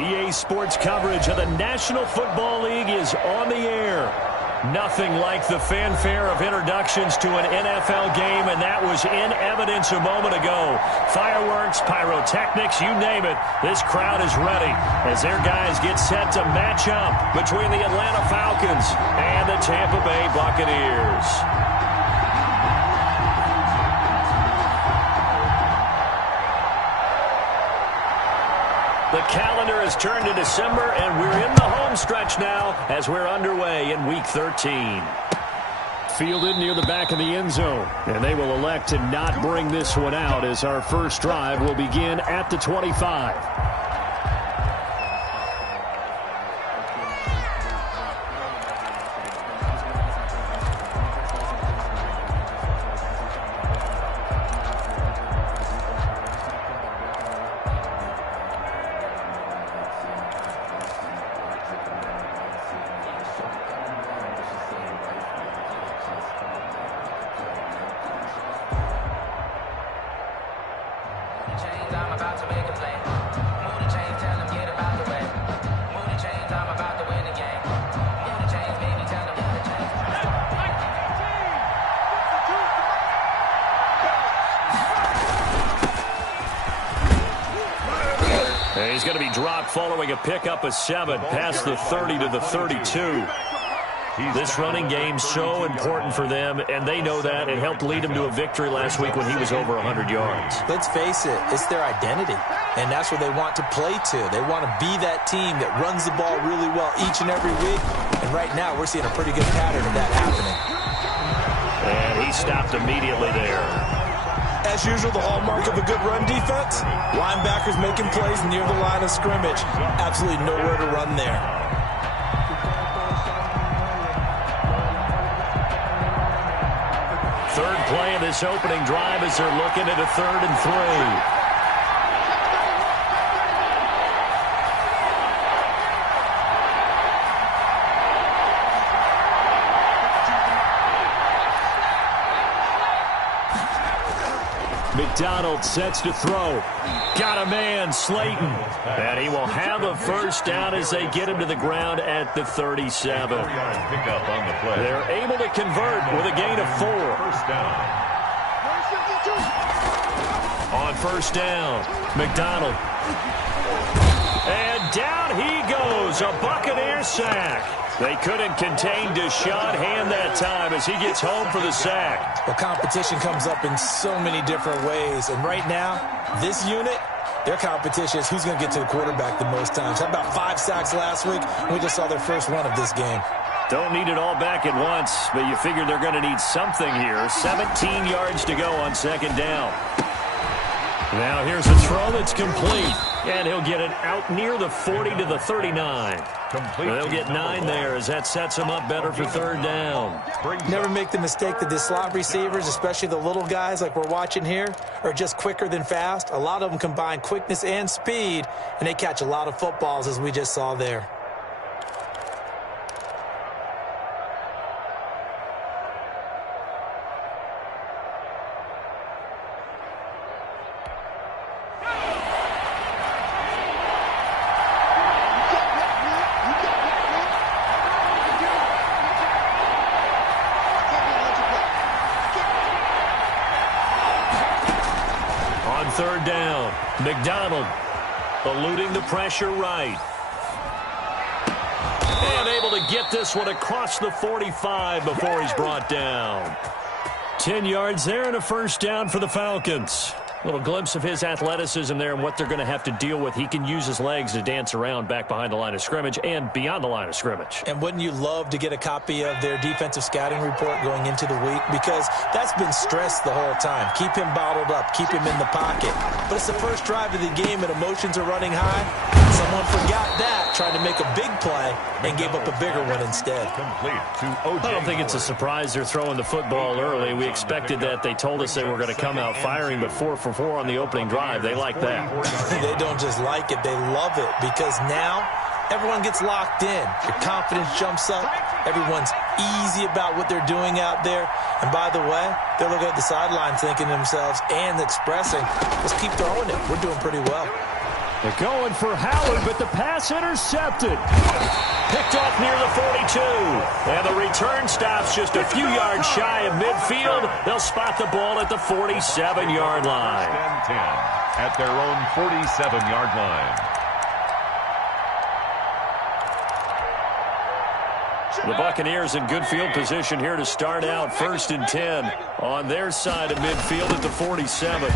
EA Sports coverage of the National Football League is on the air. Nothing like the fanfare of introductions to an NFL game, and that was in evidence a moment ago. Fireworks, pyrotechnics, you name it. This crowd is ready as their guys get set to match up between the Atlanta Falcons and the Tampa Bay Buccaneers. The calendar has turned to December, and we're in the home stretch now as we're underway in Week 13. Fielded near the back of the end zone, and they will elect to not bring this one out as our first drive will begin at the 25. He's going to be dropped following a pickup of 7 past the 30 to the 32. This running game so important for them, and they know that. It helped lead them to a victory last week when he was over 100 yards. Let's face it, it's their identity, and that's what they want to play to. They want to be that team that runs the ball really well each and every week, and right now we're seeing a pretty good pattern of that happening. And he stopped immediately there. As usual, the hallmark of a good run defense, linebackers making plays near the line of scrimmage. Absolutely nowhere to run there. Third play of this opening drive as they're looking at a 3rd and 3. McDonald sets to throw. Got a man, Slayton. And he will have a first down as they get him to the ground at the 37. They're able to convert with a gain of 4. On first down, McDonald. And down he goes. A Buccaneer sack. They couldn't contain Deshaun Hand that time as he gets home for the sack. Well, competition comes up in so many different ways. And right now, this unit, their competition is who's going to get to the quarterback the most times. How about 5 sacks last week? We just saw their first one of this game. Don't need it all back at once, but you figure they're going to need something here. 17 yards to go on second down. Now here's a throw that's complete. And he'll get it out near the 40 to the 39. They'll get 9 there as that sets him up better for third down. Never make the mistake that the slot receivers, especially the little guys like we're watching here, are just quicker than fast. A lot of them combine quickness and speed, and they catch a lot of footballs as we just saw there. Third down, McDonald eluding the pressure right. And able to get this one across the 45 before he's brought down. 10 yards there and a first down for the Falcons. A little glimpse of his athleticism there and what they're going to have to deal with. He can use his legs to dance around back behind the line of scrimmage and beyond the line of scrimmage. And wouldn't you love to get a copy of their defensive scouting report going into the week? Because that's been stressed the whole time. Keep him bottled up. Keep him in the pocket. But it's the first drive of the game and emotions are running high. Someone forgot that, tried to make a big play, and gave up a bigger one instead. I don't think it's a surprise they're throwing the football early. We expected that. They told us they were going to come out firing, but 4 for 4 on the opening drive. They like that. They don't just like it. They love it because now everyone gets locked in. Your confidence jumps up. Everyone's easy about what they're doing out there. And by the way, they're looking at the sidelines thinking to themselves and expressing, let's keep throwing it. We're doing pretty well. They're going for Howard, but the pass intercepted. Picked off near the 42. And the return stops just a few yards shy of midfield. They'll spot the ball at the 47-yard line. 10 at their own 47-yard line. The Buccaneers in good field position here to start out. 1st and 10 on their side of midfield at the 47.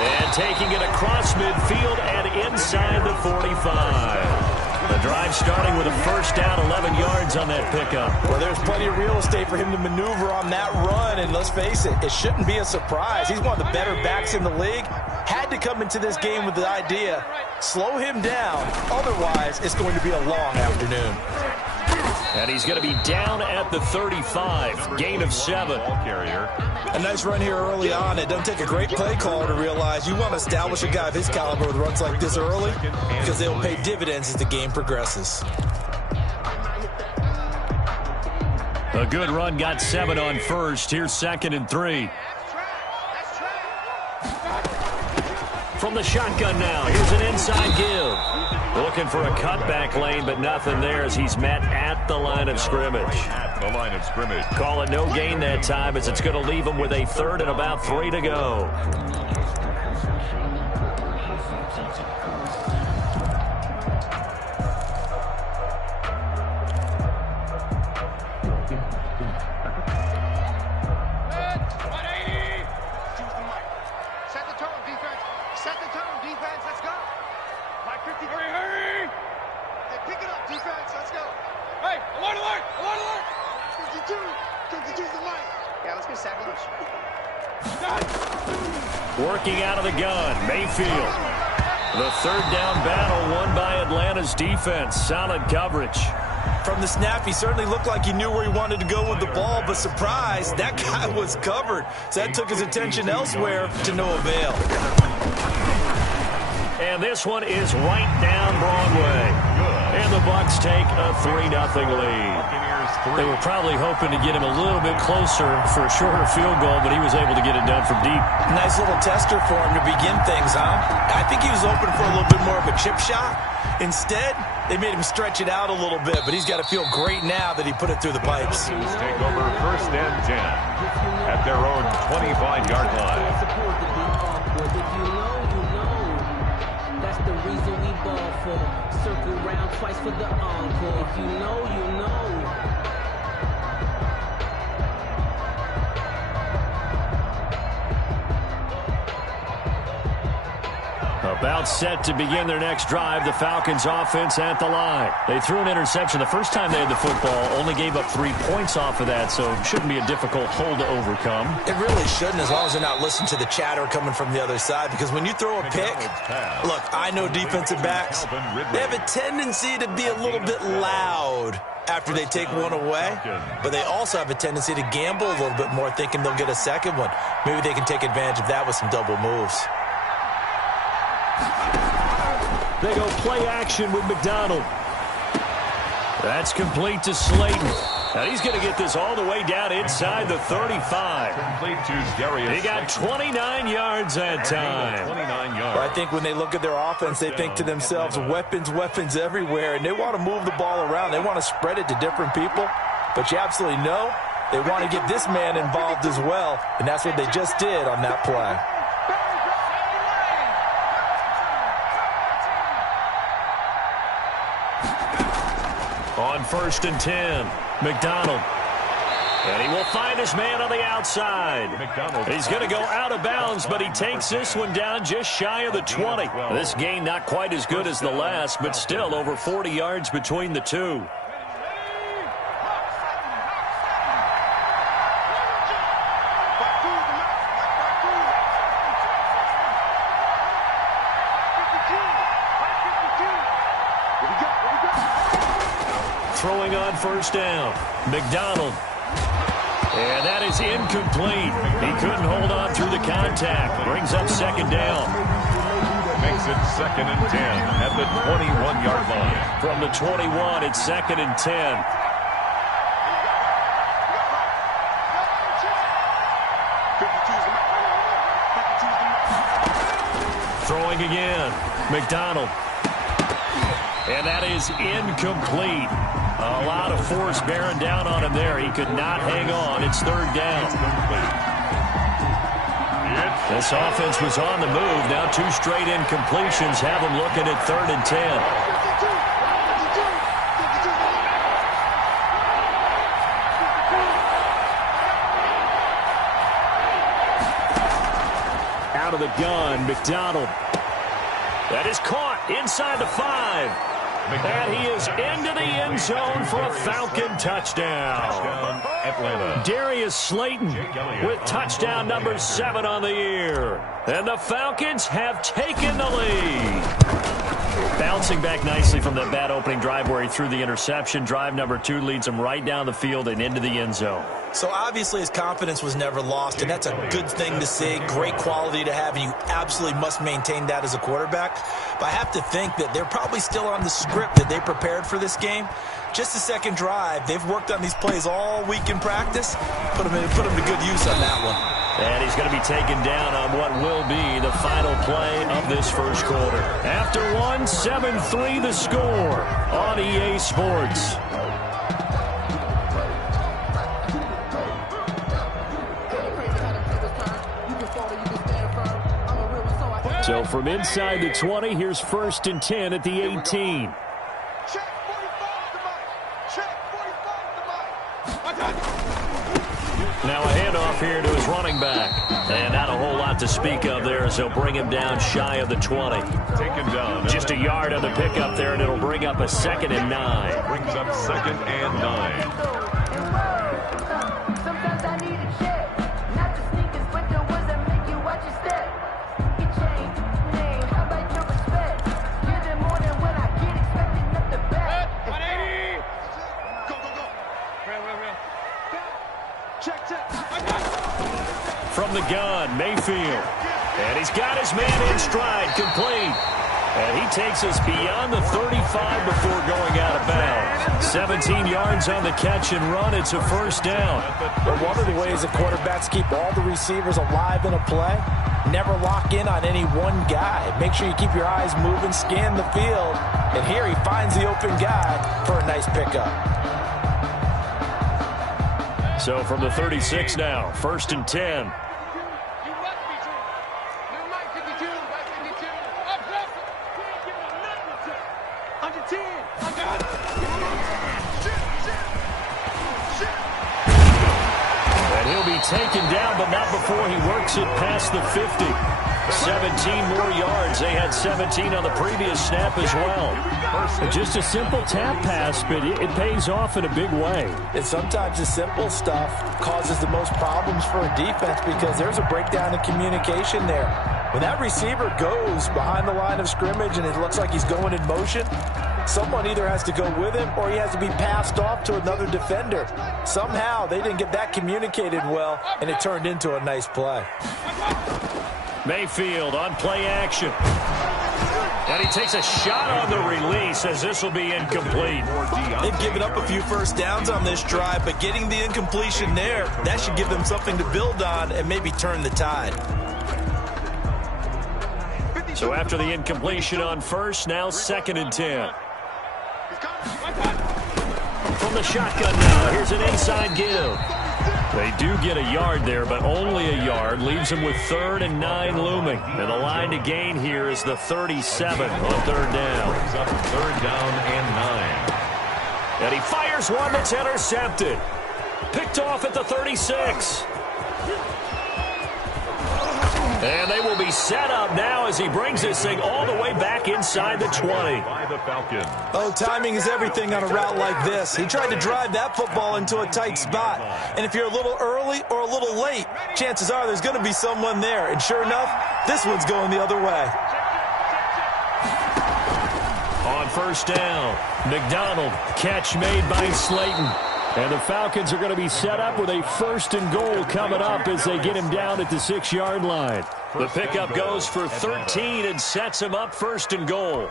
And taking it across midfield and inside the 45. The drive starting with a first down, 11 yards on that pickup. Well, there's plenty of real estate for him to maneuver on that run, and let's face it, it shouldn't be a surprise. He's one of the better backs in the league. Had to come into this game with the idea, slow him down, otherwise it's going to be a long afternoon. And he's going to be down at the 35, gain of 7. A nice run here early on. It doesn't take a great play caller to realize you want to establish a guy of his caliber with runs like this early because they'll pay dividends as the game progresses. A good run, got 7 on first. Here's 2nd and 3. From the shotgun now, here's an inside give. Looking for a cutback lane, but nothing there as he's met at the line of scrimmage. At the line of scrimmage. Call it no gain that time as it's going to leave him with a 3rd and about 3 to go. Working out of the gun, Mayfield. The 3rd down battle won by Atlanta's defense. Solid coverage. From the snap, he certainly looked like he knew where he wanted to go with the ball, but surprise, that guy was covered. So that took his attention elsewhere to no avail. And this one is right down Broadway. And the Bucs take a 3-0 lead. They were probably hoping to get him a little bit closer for a shorter field goal, but he was able to get it done from deep. Nice little tester for him to begin things, huh? I think he was open for a little bit more of a chip shot. Instead, they made him stretch it out a little bit, but he's got to feel great now that he put it through the pipes. Take over 1st and 10 at their own 25-yard line. That's the reason we ball for. Circle round twice for the encore. If you know, you know. About set to begin their next drive, the Falcons offense at the line. They threw an interception the first time they had the football, only gave up 3 points off of that, so it shouldn't be a difficult hole to overcome. It really shouldn't, as long as they're not listening to the chatter coming from the other side, because when you throw a pick, look, I know defensive backs, they have a tendency to be a little bit loud after they take one away, but they also have a tendency to gamble a little bit more, thinking they'll get a second one. Maybe they can take advantage of that with some double moves. They go play action with McDonald. That's complete to Slayton. Now he's going to get this all the way down inside the 35. Complete to Darius. He got 29 yards that time. 29 yards. Well, I think when they look at their offense, they think to themselves, weapons, weapons everywhere, and they want to move the ball around. They want to spread it to different people, but you absolutely know they want to get this man involved as well, and that's what they just did on that play. On 1st and 10, McDonald. And he will find his man on the outside. He's going to go out of bounds, but he takes this one down just shy of the 20. This gain not quite as good as the last, but still over 40 yards between the two. Throwing on 1st down, McDonald. And that is incomplete. He couldn't hold on through the contact. Brings up 2nd down. Makes it 2nd and 10 at the 21-yard line. From the 21, it's 2nd and 10. throwing again. McDonald. And that is incomplete. A lot of force bearing down on him there. He could not hang on. It's third down. This offense was on the move. Now 2 straight incompletions have them looking at 3rd and 10. Out of the gun, McDonald. That is caught inside the 5. And he is into the end zone for a Falcon touchdown. Atlanta. Darius Slayton with touchdown number 7 on the year. And the Falcons have taken the lead. Bouncing back nicely from that bad opening drive where he threw the interception. Drive number 2 leads him right down the field and into the end zone. So obviously his confidence was never lost, and that's a good thing to see. Great quality to have, and you absolutely must maintain that as a quarterback. But I have to think that they're probably still on the script that they prepared for this game. Just the second drive, they've worked on these plays all week in practice. Put them to good use on that one. And he's going to be taken down on what will be the final play of this first quarter. After 1, 7-3 the score on EA Sports. So from inside the 20, here's 1st and 10 at the 18. Now a handoff here to his running back. And not a whole lot to speak of there as they'll bring him down shy of the 20. Taken down. Just a yard on the pickup there, and it'll bring up a 2nd and 9. Brings up 2nd and 9. From the gun, Mayfield. And he's got his man in stride, complete. And he takes us beyond the 35 before going out of bounds. 17 yards on the catch and run. It's a first down. But one of the ways that quarterbacks keep all the receivers alive in a play, never lock in on any one guy. Make sure you keep your eyes moving, scan the field. And here he finds the open guy for a nice pickup. So from the 36 now, 1st and 10. And he'll be taken down, but not before he works it past the 50. 17 more yards. They had 17 on the previous snap as well. Just a simple tap pass, but it pays off in a big way. And sometimes the simple stuff causes the most problems for a defense because there's a breakdown in communication there. When that receiver goes behind the line of scrimmage and it looks like he's going in motion, someone either has to go with him or he has to be passed off to another defender. Somehow they didn't get that communicated well, and it turned into a nice play. Mayfield on play action. And he takes a shot on the release as this will be incomplete. They've given up a few first downs on this drive, but getting the incompletion there, that should give them something to build on and maybe turn the tide. So after the incompletion on first, now 2nd and 10. From the shotgun now, here's an inside give. They do get a yard there, but only a yard. Leaves them with 3rd and 9 looming. And the line to gain here is the 37 on 3rd down. Brings up 3rd down and 9. And he fires one that's intercepted. Picked off at the 36. And they will be set up now as he brings this thing all the way back inside the 20. By the Falcons. Oh, timing is everything on a route like this. He tried to drive that football into a tight spot. And if you're a little early or a little late, chances are there's going to be someone there. And sure enough, this one's going the other way. On 1st down, McDonald, catch made by Slayton. And the Falcons are going to be set up with a 1st and goal coming up as they get him down at the 6-yard line. The pickup goes for 13 and sets him up 1st and goal.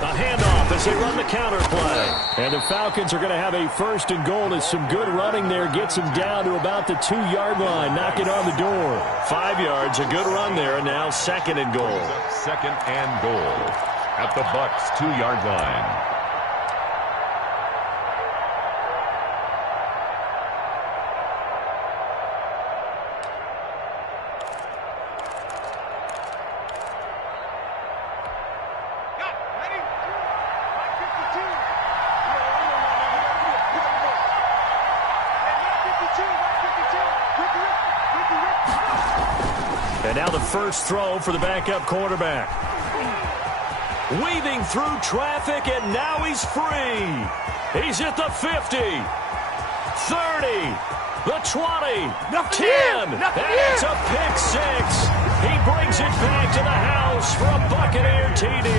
A handoff as they run the counter play. And the Falcons are going to have a first and goal as some good running there gets them down to about the 2-yard line, knocking on the door. 5 yards, a good run there, and now second and goal. Second and goal at the Bucs 2-yard line. And now the first throw for the backup quarterback. Weaving through traffic, and now he's free. He's at the 50, 30, the 20, 10, and it's a pick six. He brings it back to the house for a Buccaneer TD.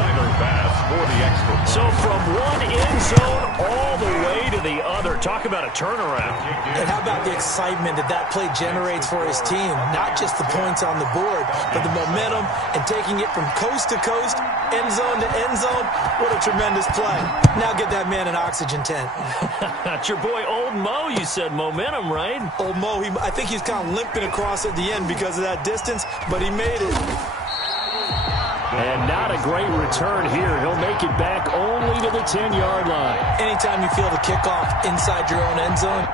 Minor pass for the extra point. So from one end zone all the way to the other. Talk about a turnaround. And how about the excitement that play generates for his team? Not just the points on the board, but the momentum and taking it from coast to coast, end zone to end zone. What a tremendous play. Now get that man an oxygen tent. That's your boy Old Mo. You said momentum, right? Old Mo, I think he's kind of limping across at the end because of that distance, but he made it. And not a great return here. He'll make it back only to the 10-yard line. Anytime you feel the kickoff inside your own end zone,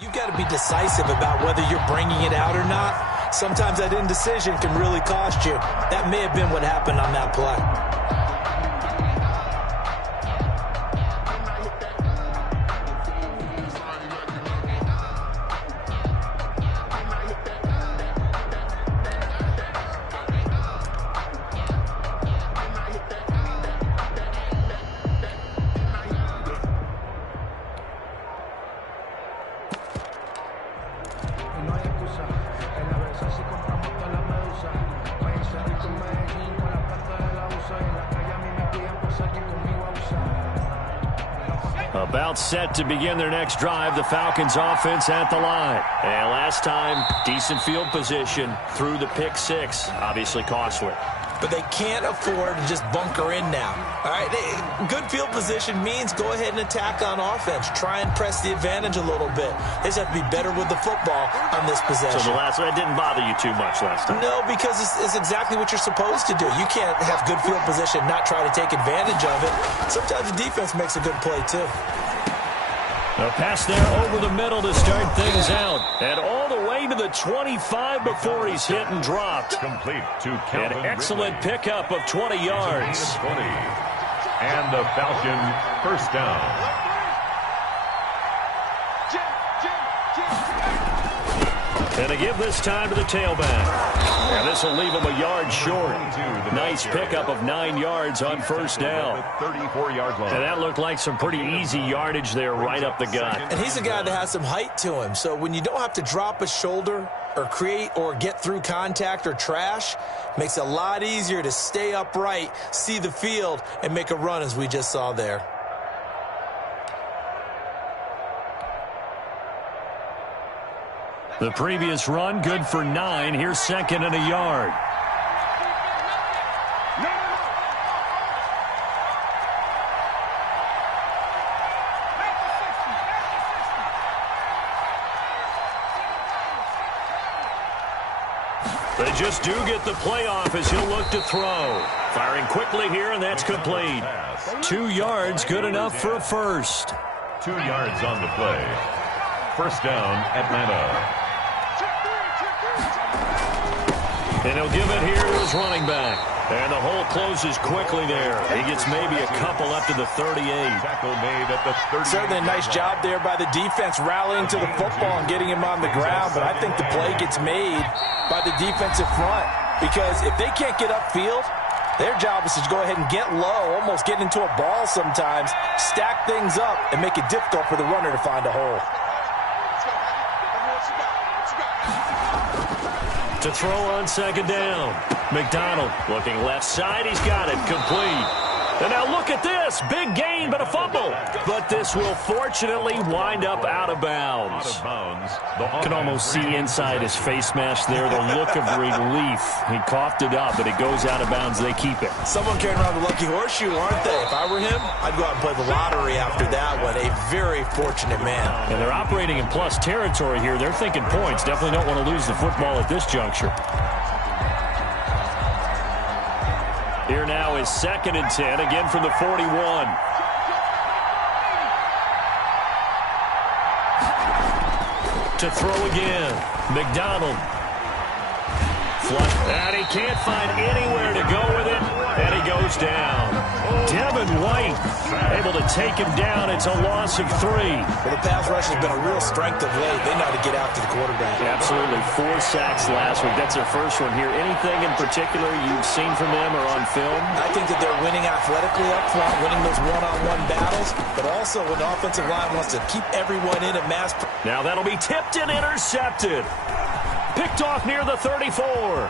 you've got to be decisive about whether you're bringing it out or not. Sometimes that indecision can really cost you. That may have been what happened on that play. About set to begin their next drive, the Falcons offense at the line. And last time, decent field position through the pick six. Obviously costly. But they can't afford to just bunker in now. All right, good field position means go ahead and attack on offense. Try and press the advantage a little bit. They just have to be better with the football on this possession. So the last one didn't bother you too much last time? No, because it's exactly what you're supposed to do. You can't have good field position, not try to take advantage of it. Sometimes the defense makes a good play, too. A pass there over the middle to start things out. And all the way to the 25 before he's hit and dropped. Complete to Calvin An excellent pickup of 20 yards. 20. And the Falcon first down. And a give this time to the tailback. And this will leave him a yard short. Nice pickup of 9 yards on first down. 34-yard line. And that looked like some pretty easy yardage there right up the gut. And he's a guy that has some height to him. So when you don't have to drop a shoulder or create or get through contact or trash, makes it a lot easier to stay upright, see the field, and make a run as we just saw there. The previous run, good for 9. Here's second and a yard. They just do get the play off as he'll look to throw. Firing quickly here, and that's complete. 2 yards, good enough for a first. 2 yards on the play. First down, Atlanta. And he'll give it here to his running back. And the hole closes quickly there. He gets maybe a couple up to the 38. Tackle made at the 38. Certainly a nice job there by the defense rallying to the football and getting him on the ground, but I think the play gets made by the defensive front because if they can't get upfield, their job is to go ahead and get low, almost get into a ball sometimes, stack things up, and make it difficult for the runner to find a hole. To throw on second down. McDonald looking left side. He's got it. Complete. And now look at this. Big gain, but a fumble. But this will fortunately wind up out of bounds. Can almost see inside his face mask there the look of relief. He coughed it up, but it goes out of bounds. They keep it. Someone carrying around the lucky horseshoe, aren't they? If I were him, I'd go out and play the lottery after that one. A very fortunate man. And they're operating in plus territory here. They're thinking points. Definitely don't want to lose the football at this juncture. Here now is 2nd and 10, again from the 41. To throw again. McDonald. Flush. And he can't find anywhere to go with it. And he goes down. Devin White able to take him down. It's a loss of 3. Well, the pass rush has been a real strength of late. They know how to get out to the quarterback. Absolutely. 4 sacks last week. That's their first one here. Anything in particular you've seen from them or on film? I think that they're winning athletically up front, winning those one-on-one battles, but also when the offensive line wants to keep everyone in a mass. Now that'll be tipped and intercepted. Picked off near the 34.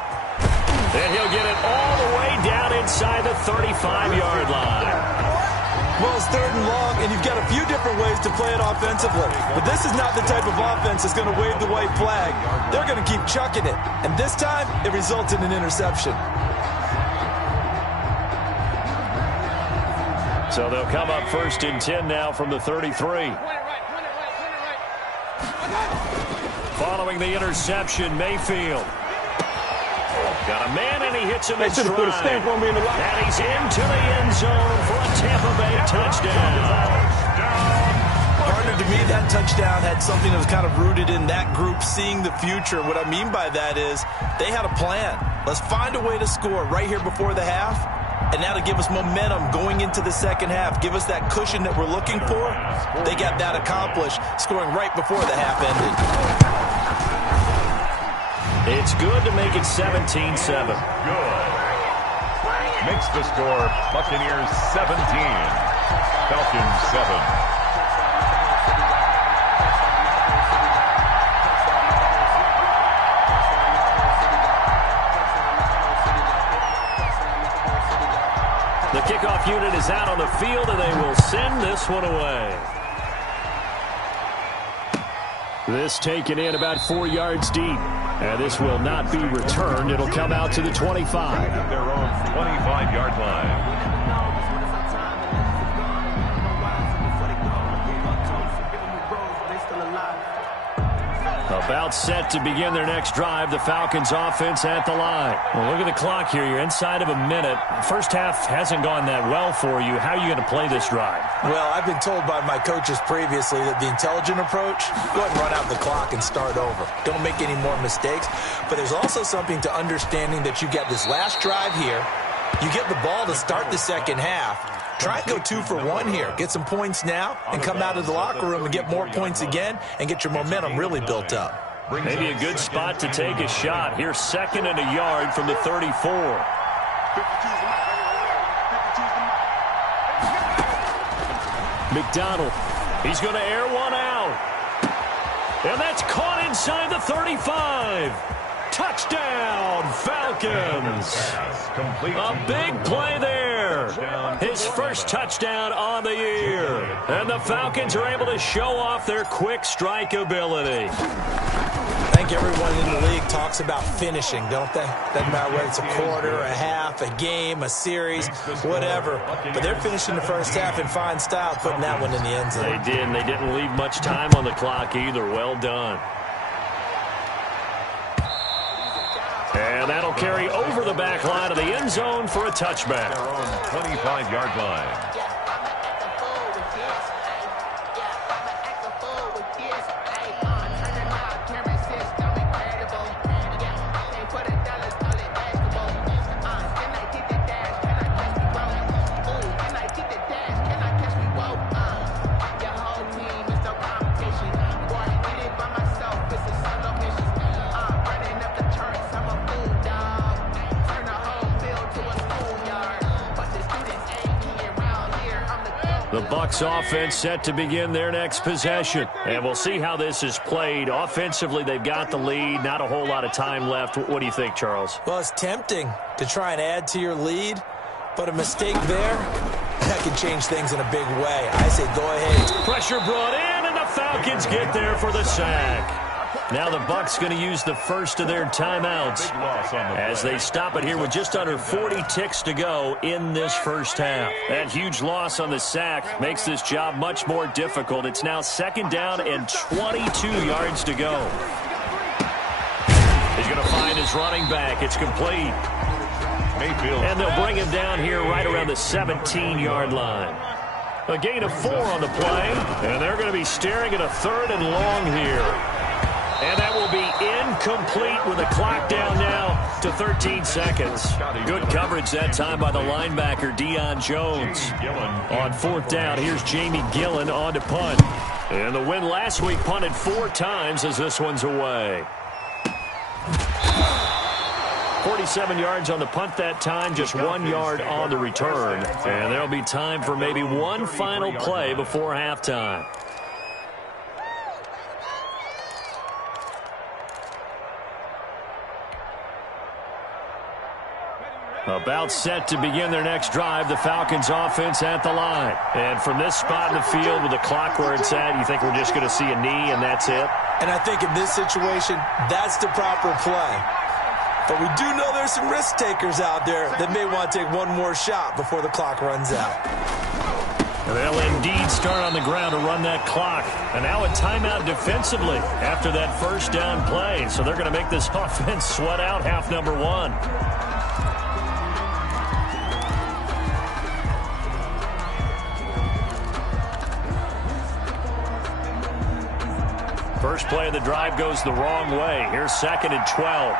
And he'll get it all the way down inside the 35-yard line. Well, it's 3rd and long, and you've got a few different ways to play it offensively. But this is not the type of offense that's going to wave the white flag. They're going to keep chucking it. And this time, it results in an interception. So they'll come up 1st and 10 now from the 33. Following the interception, Mayfield. Got a man, and he hits him in stride. And he's into the end zone for a Tampa Bay touchdown. Partner, to me, that touchdown had something that was kind of rooted in that group seeing the future. What I mean by that is they had a plan. Let's find a way to score right here before the half, and that'll give us momentum going into the second half, give us that cushion that we're looking for. They got that accomplished, scoring right before the half ended. It's good to make it 17-7. Good. Makes the score Buccaneers 17. Falcons 7. The kickoff unit is out on the field, and they will send this one away. This taken in about 4 yards deep. And this will not be returned. It'll come out to the 25. At their own 25-yard line. About set to begin their next drive. The Falcons offense at the line. Well, look at the clock here. You're inside of a minute. First half hasn't gone that well for you. How are you going to play this drive? Well, I've been told by my coaches previously that the intelligent approach, go ahead and run out the clock and start over. Don't make any more mistakes. But there's also something to understanding that you get this last drive here. You get the ball to start the second half. Try and go 2 for 1 here. Get some points now and come out of the locker room and get more points again and get your momentum really built up. Maybe a good spot to take a shot. Here's 2nd and a yard from the 34. McDonald. He's going to air one out. And that's caught inside the 35. Touchdown, Falcons. A big play there. His first touchdown on the year. And the Falcons are able to show off their quick strike ability. I think everyone in the league talks about finishing, don't they? Doesn't matter whether it's a quarter, a half, a game, a series, whatever. But they're finishing the first half in fine style, putting that one in the end zone. They did, and they didn't leave much time on the clock either. Well done. And that'll carry over the back line of the end zone for a touchback. Their own 25-yard line. The Bucs offense set to begin their next possession. And we'll see how this is played. Offensively, they've got the lead. Not a whole lot of time left. What do you think, Charles? Well, it's tempting to try and add to your lead, but a mistake there, that can change things in a big way. I say go ahead. Pressure brought in, and the Falcons get there for the sack. Now the Bucs going to use the first of their timeouts as they stop it here with just under 40 ticks to go in this first half. That huge loss on the sack makes this job much more difficult. It's now second down and 22 yards to go. He's going to find his running back. It's complete. Mayfield. And they'll bring him down here right around the 17-yard line. A gain of 4 on the play, and they're going to be staring at a 3rd and long here. And that will be incomplete with the clock down now to 13 seconds. Good coverage that time by the linebacker, Deion Jones. On 4th down, here's Jamie Gillen on to punt. And the win last week punted 4 times as this one's away. 47 yards on the punt that time, just 1 yard on the return. And there'll be time for maybe one final play before halftime. About set to begin their next drive, the Falcons offense at the line. And from this spot in the field with the clock where it's at, you think we're just going to see a knee and that's it? And I think in this situation, that's the proper play. But we do know there's some risk takers out there that may want to take one more shot before the clock runs out. And they'll indeed start on the ground to run that clock. And now a timeout defensively after that first down play. So they're going to make this offense sweat out half number 1. First play of the drive goes the wrong way. Here's 2nd and 12.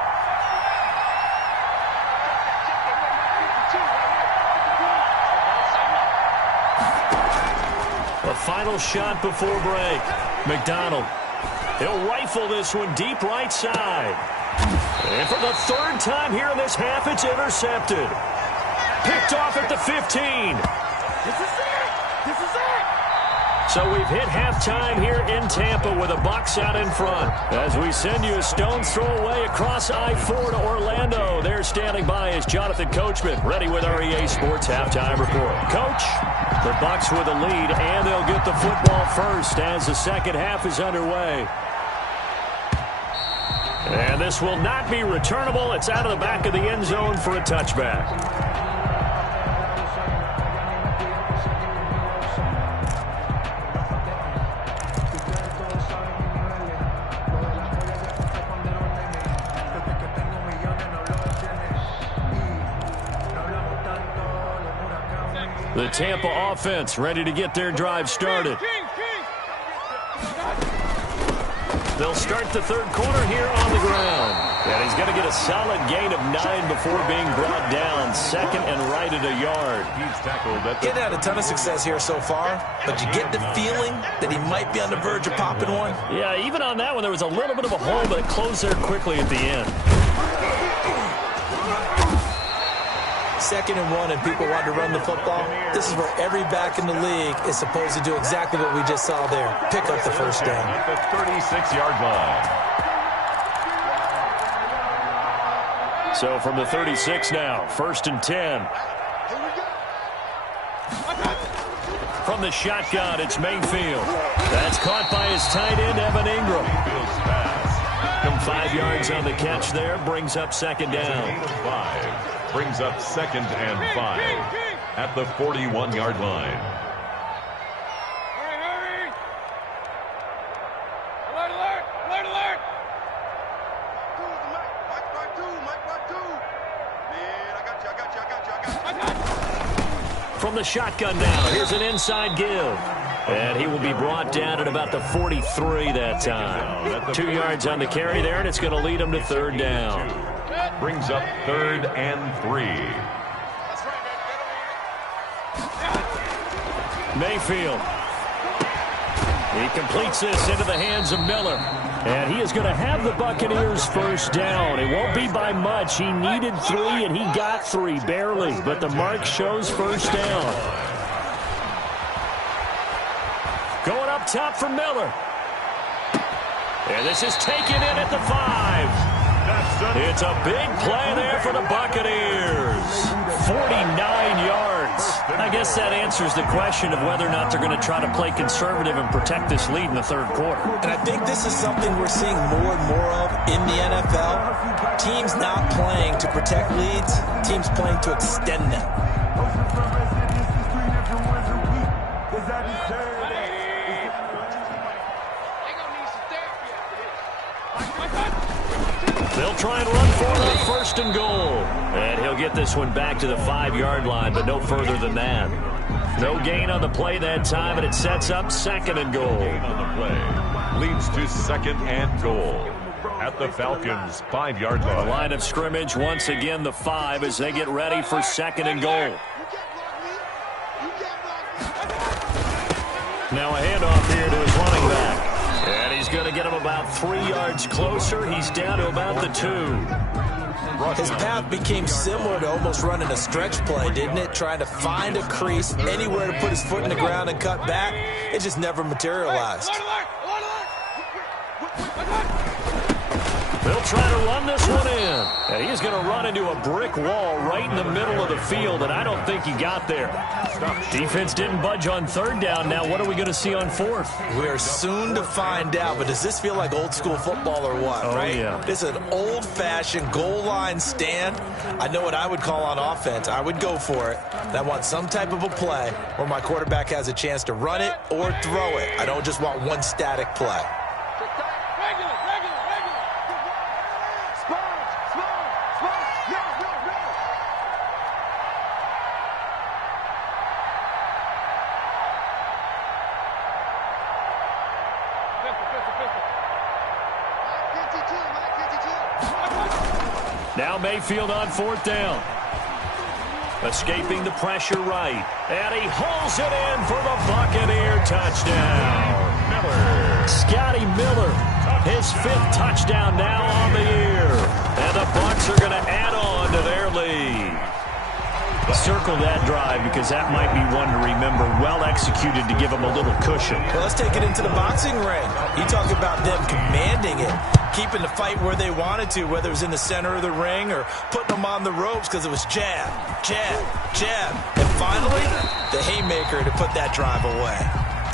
A final shot before break. McDonald. He'll rifle this one deep right side. And for the 3rd time here in this half, it's intercepted. Picked off at the 15. This is it! This is it! So we've hit halftime here in Tampa with the Bucs out in front. As we send you a stone's throw away across I-4 to Orlando. There standing by is Jonathan Coachman, ready with our EA Sports Halftime Report. Coach, the Bucs with a lead, and they'll get the football first as the second half is underway. And this will not be returnable. It's out of the back of the end zone for a touchback. The Tampa offense ready to get their drive started. They'll start the 3rd quarter here on the ground. And he's going to get a solid gain of 9 before being brought down. 2nd and right at a yard. He's tackled at the... Getting had a ton of success here so far, but you get the feeling that he might be on the verge of popping one. Yeah, even on that one, there was a little bit of a hole, but it closed there quickly at the end. 2nd and 1 and people want to run the football. This is where every back in the league is supposed to do exactly what we just saw there. Pick up the first down. At the 36-yard line. So from the 36 now, 1st and 10. From the shotgun, it's Mayfield. That's caught by his tight end, Evan Ingram. Mayfield's pass. Come 5 yards on the catch there, brings up 2nd down. 5. Brings up 2nd and 5 at the 41-yard line. Hurry! Alert, alert! Alert, alert! Mike, 2. Man, I got you. From the shotgun now, here's an inside give. And he will be brought down at about the 43 that time. 2 yards on the carry there, and it's going to lead him to 3rd down. Brings up 3rd and 3. Mayfield. He completes this into the hands of Miller. And he is going to have the Buccaneers first down. It won't be by much. He needed 3, and he got 3, barely. But the mark shows first down. Going up top for Miller. And this is taken in at the 5. It's a big play there for the Buccaneers. 49 yards. I guess that answers the question of whether or not they're going to try to play conservative and protect this lead in the third quarter. And I think this is something we're seeing more and more of in the NFL. Teams not playing to protect leads, teams playing to extend them. They'll try and run for it on first and goal. And he'll get this one back to the 5-yard line, but no further than that. No gain on the play that time, and it sets up second and goal. Gain on the play leads to second and goal at the Falcons' 5-yard line. The line of scrimmage, once again, the 5 as they get ready for second and goal. Now a handoff here to his running back. And he's going to get him about 3 yards closer. He's down to about the 2. His path became similar to almost running a stretch play, didn't it? Trying to find a crease, anywhere to put his foot in the ground and cut back. It just never materialized. They'll try to run this one in. And he's going to run into a brick wall right in the middle of the field, and I don't think he got there. Defense didn't budge on third down. Now what are we going to see on fourth? We're soon to find out, but does this feel like old school football or what, right? Yeah. This is an old-fashioned goal line stand. I know what I would call on offense. I would go for it. I want some type of a play where my quarterback has a chance to run it or throw it. I don't just want one static play. Now Mayfield on fourth down. Escaping the pressure right. And he hauls it in for the Buccaneer touchdown. Miller. Scotty Miller. His 5th touchdown now on the year. And the Bucs are going to add on to their lead. Circle that drive because that might be one to remember. Well executed to give them a little cushion. Well, let's take it into the boxing ring. You talk about them commanding it, keeping the fight where they wanted to, whether it was in the center of the ring or putting them on the ropes because it was jab, jab, jab. And finally, the haymaker to put that drive away.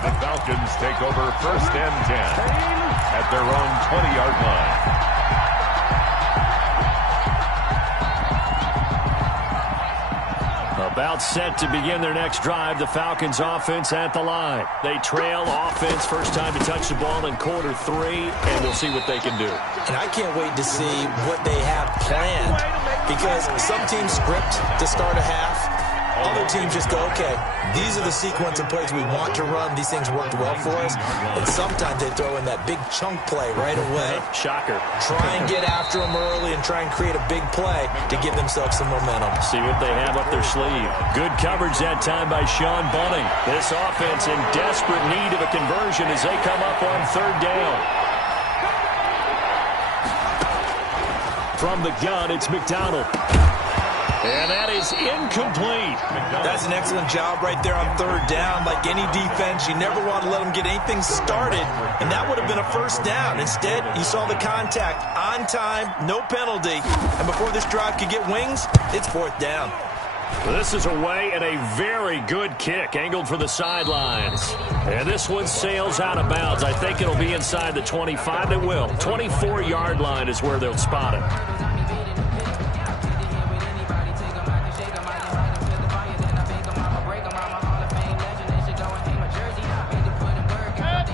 The Falcons take over first and 10 at their own 20-yard line. About set to begin their next drive, the Falcons offense at the line. They trail offense, first time to touch the ball in quarter 3, and we'll see what they can do. And I can't wait to see what they have planned because some teams script to start a half. Other teams just go, okay, these are the sequence of plays we want to run. These things worked well for us. And sometimes they throw in that big chunk play right away. Shocker. Try and get after them early and try and create a big play to give themselves some momentum. See what they have up their sleeve. Good coverage that time by Sean Bunting. This offense in desperate need of a conversion as they come up on third down. From the gun, it's McDonald. And that is incomplete. That's an excellent job right there on third down. Like any defense, you never want to let them get anything started, and that would have been a first down. Instead, you saw the contact on time, no penalty, and before this drive could get wings, it's fourth down. This is away and a very good kick angled for the sidelines. And this one sails out of bounds. I think it'll be inside the 25. It will. 24-yard line is where they'll spot it.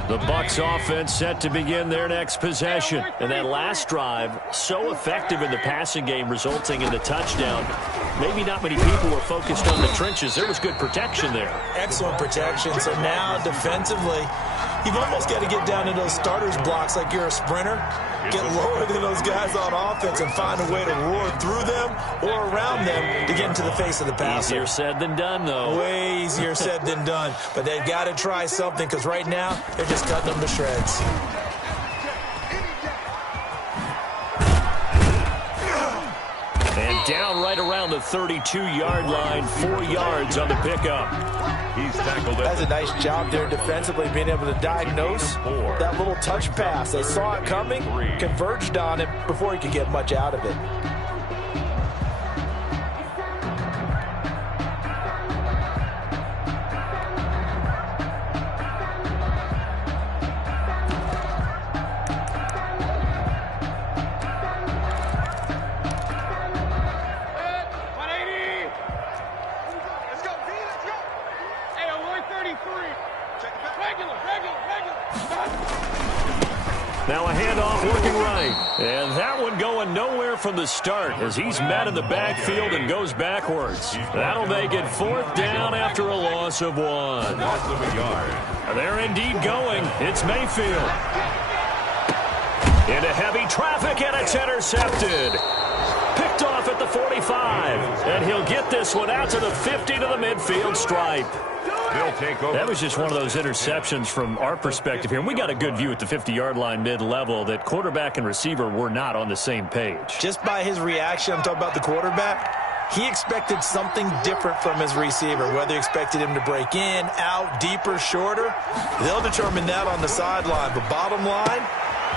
The Bucs offense set to begin their next possession. And that last drive, so effective in the passing game, resulting in the touchdown. Maybe not many people were focused on the trenches. There was good protection there. Excellent protection. So now defensively, you've almost got to get down to those starters blocks like you're a sprinter. Get lower than those guys on offense and find a way to roar through them or around them to get into the face of the passer. Easier said than done, though. Way easier said than done. But they've got to try something because right now they're just cutting them to shreds. And down right around the 32-yard line, 4 yards on the pickup. He's tackled it. That's a nice job there defensively, being able to diagnose that little touch pass. They saw it coming, converged on him before he could get much out of it. Now a handoff working right. And that one going nowhere from the start as he's met in the backfield and goes backwards. That'll make it 4th down after a loss of 1. Loss of a yard. They're indeed going. It's Mayfield. Into heavy traffic, and it's intercepted. Picked off at the 45. And he'll get this one out to the 50 to the midfield stripe. They'll take over. That was just one of those interceptions from our perspective here. And we got a good view at the 50-yard line mid-level that quarterback and receiver were not on the same page. Just by his reaction, I'm talking about the quarterback, he expected something different from his receiver, whether he expected him to break in, out, deeper, shorter. They'll determine that on the sideline. But bottom line,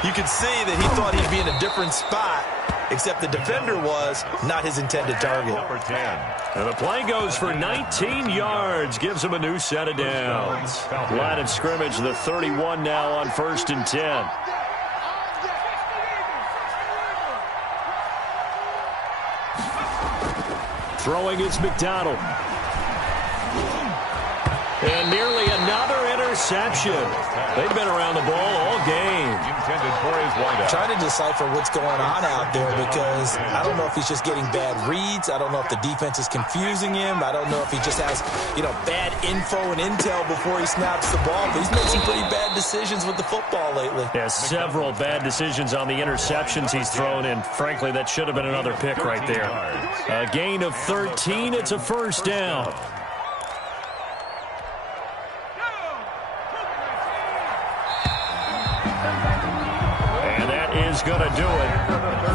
you could see that he thought he'd be in a different spot, except the defender was not his intended target. Number 10. And the play goes for 19 yards, gives him a new set of downs. Line of scrimmage, the 31 now on 1st and 10. Throwing is McDonald. And nearly another interception. They've been around the ball all game. Intended for his wideout. Trying to decipher what's going on out there because I don't know if he's just getting bad reads. I don't know if the defense is confusing him. I don't know if he just has, bad info and intel before he snaps the ball. But he's made some pretty bad decisions with the football lately. Yeah, several bad decisions on the interceptions he's thrown, and frankly, that should have been another pick right there. A gain of 13. It's a 1st down. Is going to do it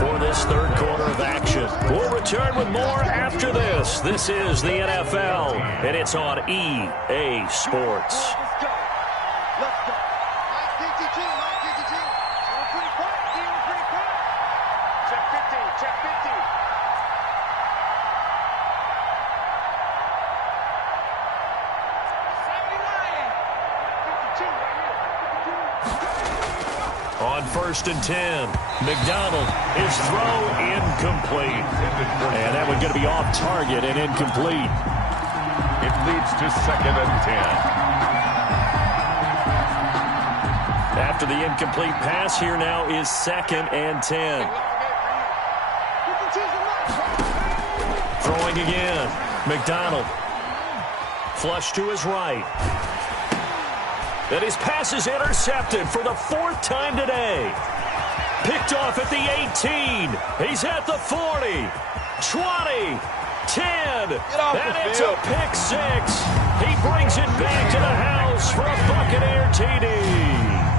for this 3rd quarter of action. We'll return with more after this. This is the NFL, and it's on EA Sports. Let's go. Check 50, check 50. On 1st and 10, McDonald, his throw incomplete. And that one going to be off target and incomplete. It leads to 2nd and 10. After the incomplete pass, here now is 2nd and 10. Throwing again. McDonald. Flush to his right. And his pass is intercepted for the 4th time today. Picked off at the 18. He's at the 40. 20. 10. And it's a pick 6. He brings it back to the house for a Buccaneer TD.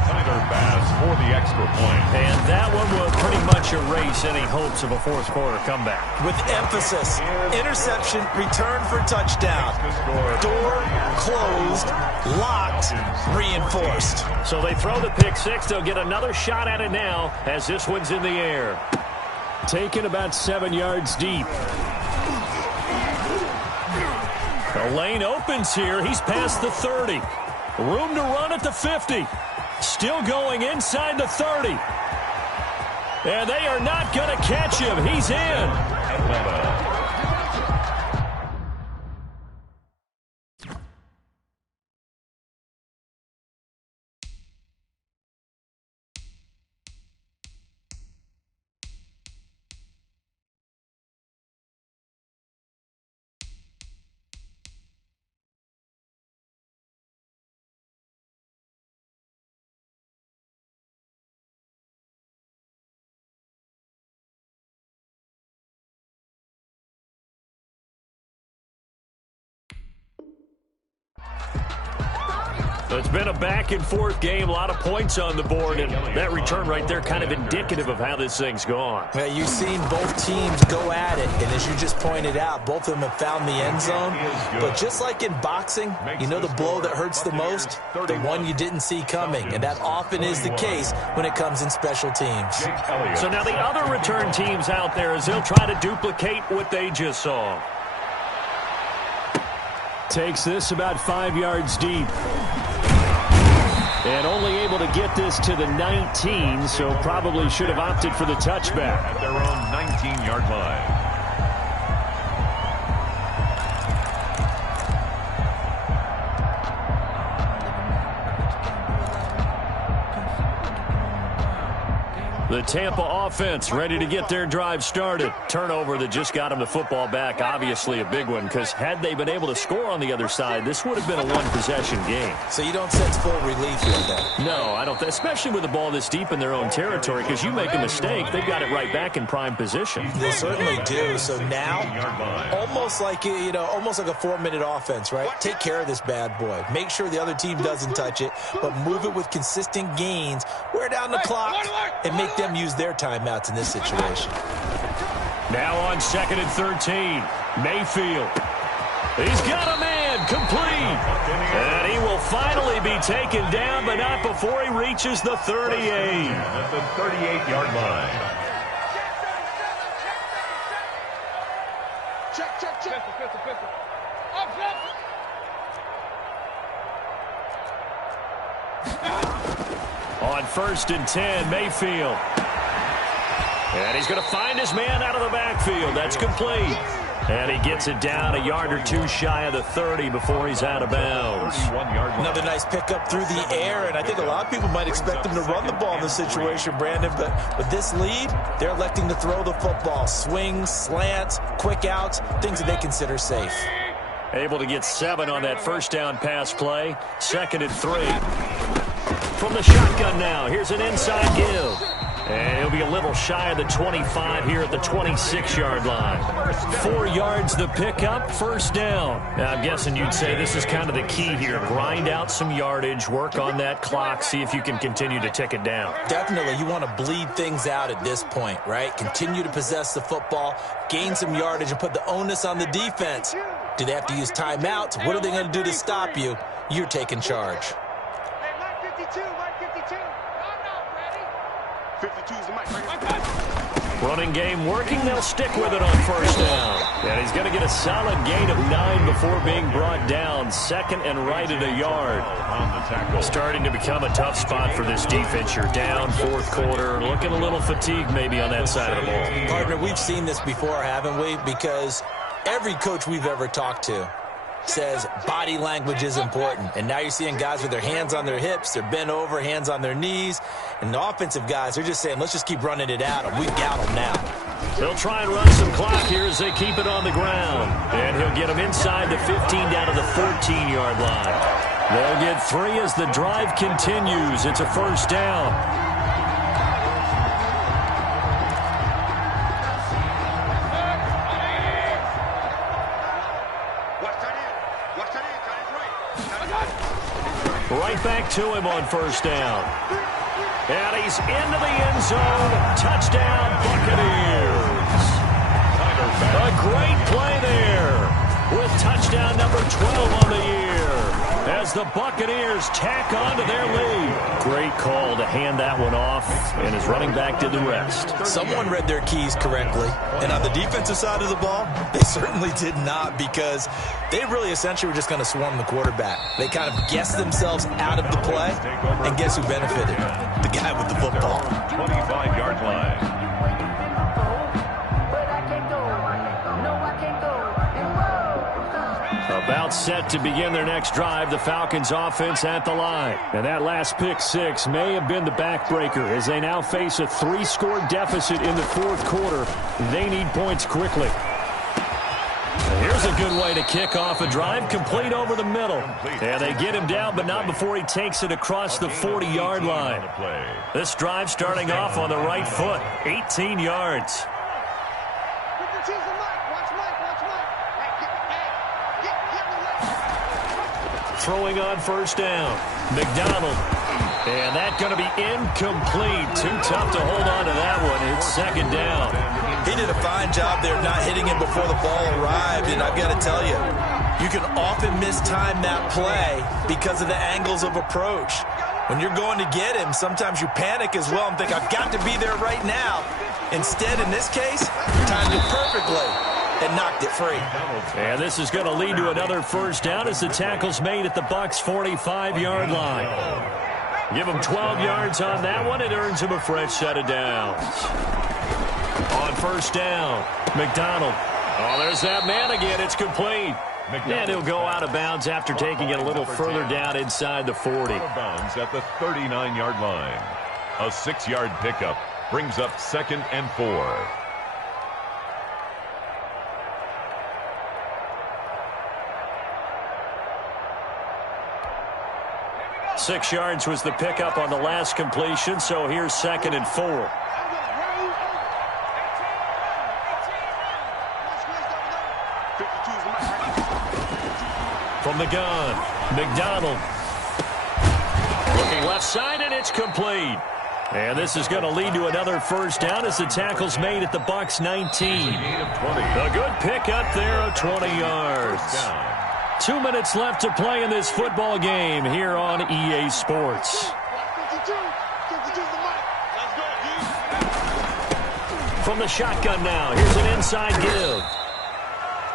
Tyler Bass for the extra point. And that one will pretty much erase any hopes of a 4th quarter comeback. With emphasis, interception, return for touchdown. Door closed, locked, reinforced. So they throw the pick 6. They'll get another shot at it now as this one's in the air. Taken about 7 yards deep. The lane opens here. He's past the 30. Room to run at the 50. Still going inside the 30. And they are not going to catch him. He's in. Atlanta. It's been a back-and-forth game, a lot of points on the board, and that return right there kind of indicative of how this thing's gone. Well, you've seen both teams go at it, and as you just pointed out, both of them have found the end zone. But just like in boxing, you know the blow that hurts the most? The one you didn't see coming, and that often is the case when it comes in special teams. So now the other return teams out there, as they'll try to duplicate what they just saw. Takes this about 5 yards deep. And only able to get this to the 19, so probably should have opted for the touchback. At their own 19-yard line. The Tampa offense ready to get their drive started. Turnover that just got them the football back, obviously a big one, because had they been able to score on the other side, this would have been a one-possession game. So you don't sense full relief here, then? No, I don't, especially with the ball this deep in their own territory, because you make a mistake, they've got it right back in prime position. They certainly do. So now, almost like a 4-minute offense, right? Take care of this bad boy. Make sure the other team doesn't touch it, but move it with consistent gains. Wear down the clock and make them use their timeouts in this situation. Now on 2nd and 13, Mayfield. He's got a man, complete. And he will finally be taken down, but not before he reaches the 38. At the 38-yard line. Check. Pistol. On 1st and 10, Mayfield. And he's going to find his man out of the backfield. That's complete. And he gets it down a yard or two shy of the 30 before he's out of bounds. Another nice pickup through the air, and I think a lot of people might expect him to run the ball in this situation, Brandon, but with this lead, they're electing to throw the football. Swings, slants, quick outs, things that they consider safe. Able to get 7 on that first down pass play. 2nd and 3. From the shotgun now, here's an inside give. And he'll be a little shy of the 25 here at the 26-yard line. 4 yards the pickup, first down. Now, I'm guessing you'd say this is kind of the key here. Grind out some yardage, work on that clock, see if you can continue to tick it down. Definitely, you want to bleed things out at this point, right? Continue to possess the football, gain some yardage, and put the onus on the defense. Do they have to use timeouts? What are they going to do to stop you? You're taking charge. Hey, Mike 52. I'm not ready. 52's the mic. Running game working. They'll stick with it on first down. And he's going to get a solid gain of 9 before being brought down. 2nd and right at a yard. Starting to become a tough spot for this defense. You're down 4th quarter. Looking a little fatigued maybe on that side of the ball. Partner, we've seen this before, haven't we? Because every coach we've ever talked to says body language is important. And now you're seeing guys with their hands on their hips, they're bent over, hands on their knees. And the offensive guys, they're just saying, let's just keep running it at them. We've got them now. They'll try and run some clock here as they keep it on the ground. And he'll get them inside the 15 down to the 14-yard line. They'll get 3 as the drive continues. It's a first down. Right back to him on first down. And he's into the end zone. Touchdown, Buccaneers. A great play there with touchdown number 12 on the year as the Buccaneers tack on to their lead. Great call to hand that one off, and his running back did the rest. Someone read their keys correctly, and on the defensive side of the ball, they certainly did not, because they really essentially were just going to swarm the quarterback. They kind of guessed themselves out of the play, and guess who benefited? The guy with the football. 25-yard line. About set to begin their next drive, the Falcons offense at the line. And that last pick 6 may have been the backbreaker as they now face a 3-score deficit in the 4th quarter. They need points quickly. And here's a good way to kick off a drive, complete over the middle. And they get him down, but not before he takes it across the 40-yard line. This drive starting off on the right foot, 18 yards. throwing on first down. McDonald. And that's going to be incomplete. Too tough to hold on to that one. It's second down. He did a fine job there not hitting him before the ball arrived. And I've got to tell you, you can often mistime that play because of the angles of approach. When you're going to get him, sometimes you panic as well and think, I've got to be there right now. Instead, in this case, timed it perfectly and knocked it free. And this is going to lead to another first down as the tackle's made at the Bucs' 45-yard line. Give him 12 yards on that one. It earns him a fresh set of downs. On first down, McDonald. Oh, there's that man again. It's complete. And he'll go out of bounds after taking it a little further down inside the 40. Out of bounds at the 39-yard line. A 6-yard pickup brings up second and 4. 6 yards was the pickup on the last completion, so here's second and 4. From the gun, McDonald. Looking left side, and it's complete. And this is going to lead to another first down as the tackle's made at the Bucs' 19. A good pickup there of 20 yards. 2 minutes left to play in this football game here on EA Sports. From the shotgun now, here's an inside give.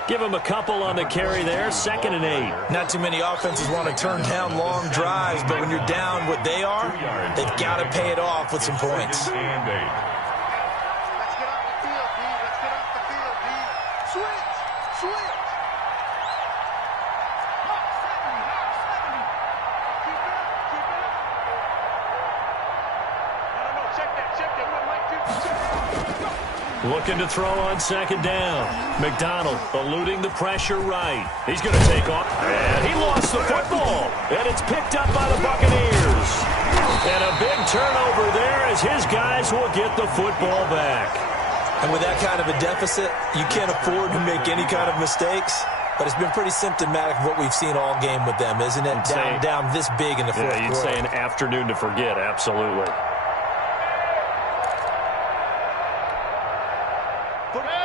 Give him a couple on the carry there, 2nd and 8. Not too many offenses want to turn down long drives, but when you're down what they are, they've got to pay it off with some points. Let's get off the field, D. Let's get off the field, D. Switch. Looking to throw on second down. McDonald eluding the pressure right. He's going to take off. And he lost the football. And it's picked up by the Buccaneers. And a big turnover there as his guys will get the football back. And with that kind of a deficit, you can't afford to make any kind of mistakes. But it's been pretty symptomatic of what we've seen all game with them, isn't it? Down this big in the fourth quarter. You'd say an afternoon to forget, absolutely.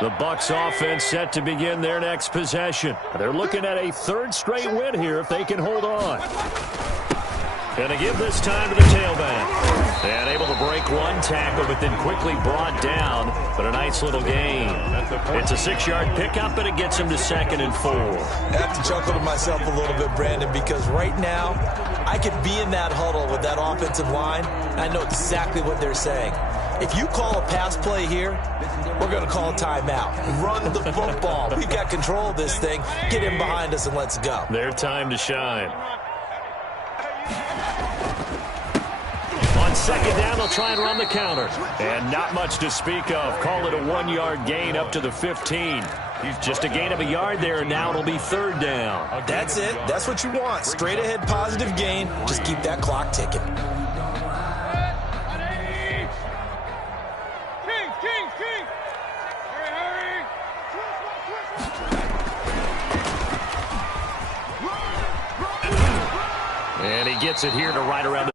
The Bucs offense set to begin their next possession. They're looking at a third straight win here if they can hold on. And to give this time to the tailback. And able to break one tackle, but then quickly brought down. But a nice little gain. It's a 6-yard pickup, and it gets him to 2nd and 4. I have to chuckle to myself a little bit, Brandon, because right now I could be in that huddle with that offensive line, and I know exactly what they're saying. If you call a pass play here, we're going to call a timeout. Run the football. We've got control of this thing. Get him behind us and let's go. Their time to shine. On second down, they'll try and run the counter. And not much to speak of. Call it a 1-yard gain up to the 15. Just a gain of a yard there, and now it'll be third down. That's it. That's what you want. Straight ahead positive gain. Just keep that clock ticking. And he gets it here to right around